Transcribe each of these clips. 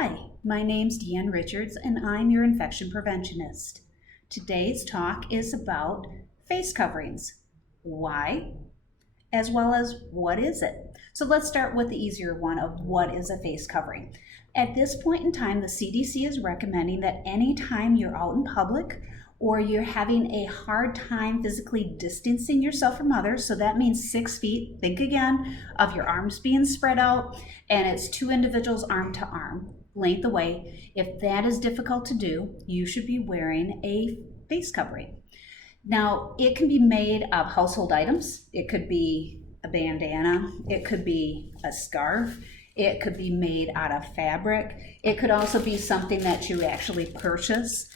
Hi, my name's Deanne Richards and I'm your infection preventionist. Today's talk is about face coverings. Why? As well as what is it? So let's start with the easier one of what is a face covering. At this point in time, the CDC is recommending that anytime you're out in public or you're having a hard time physically distancing yourself from others, so that means 6 feet, think again of your arms being spread out and it's 2 individuals arm to arm, length away. If that is difficult to do, you should be wearing a face covering. Now, it can be made of household items. It could be a bandana, it could be a scarf, it could be made out of fabric. It could also be something that you actually purchase.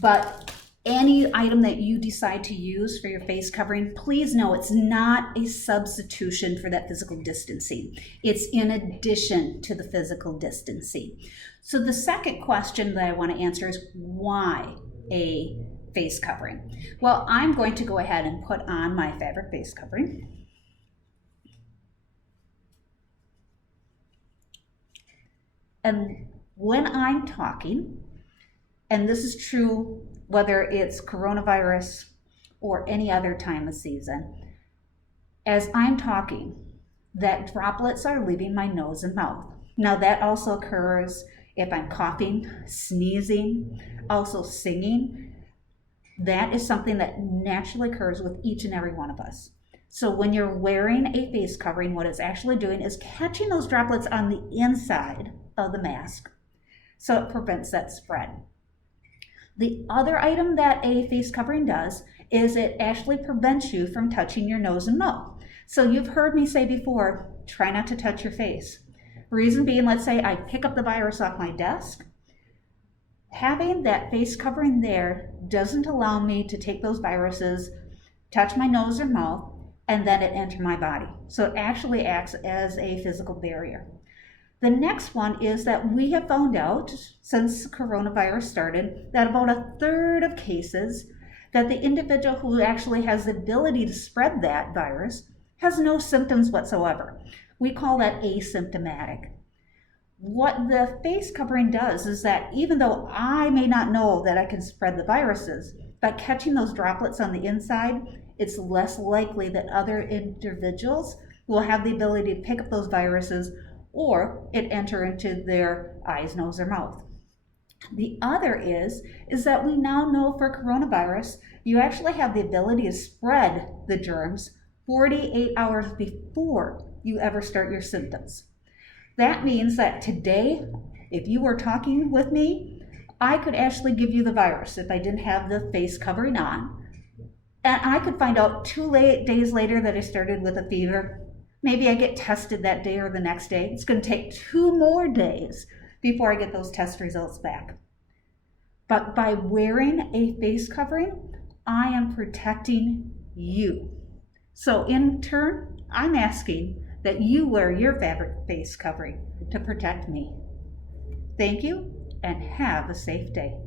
But any item that you decide to use for your face covering, please know it's not a substitution for that physical distancing. It's in addition to the physical distancing. So the second question that I want to answer is why a face covering? Well, I'm going to go ahead and put on my fabric face covering. And when I'm talking, and this is true whether it's coronavirus or any other time of season, as I'm talking, that droplets are leaving my nose and mouth. Now that also occurs if I'm coughing, sneezing, also singing. That is something that naturally occurs with each and every one of us. So when you're wearing a face covering, what it's actually doing is catching those droplets on the inside of the mask, so it prevents that spread. The other item that a face covering does is it actually prevents you from touching your nose and mouth. So you've heard me say before, try not to touch your face. Reason being, let's say I pick up the virus off my desk. Having that face covering there doesn't allow me to take those viruses, touch my nose or mouth, and then it enter my body. So it actually acts as a physical barrier. The next one is that we have found out since coronavirus started that about 1/3 of cases that the individual who actually has the ability to spread that virus has no symptoms whatsoever. We call that asymptomatic. What the face covering does is that even though I may not know that I can spread the viruses, by catching those droplets on the inside, it's less likely that other individuals will have the ability to pick up those viruses or it enter into their eyes, nose, or mouth. The other is that we now know for coronavirus, you actually have the ability to spread the germs 48 hours before you ever start your symptoms. That means that today, if you were talking with me, I could actually give you the virus if I didn't have the face covering on. And I could find out 2 days later that I started with a fever. Maybe I get tested that day or the next day. It's going to take 2 more days before I get those test results back. But by wearing a face covering, I am protecting you. So in turn, I'm asking that you wear your fabric face covering to protect me. Thank you and have a safe day.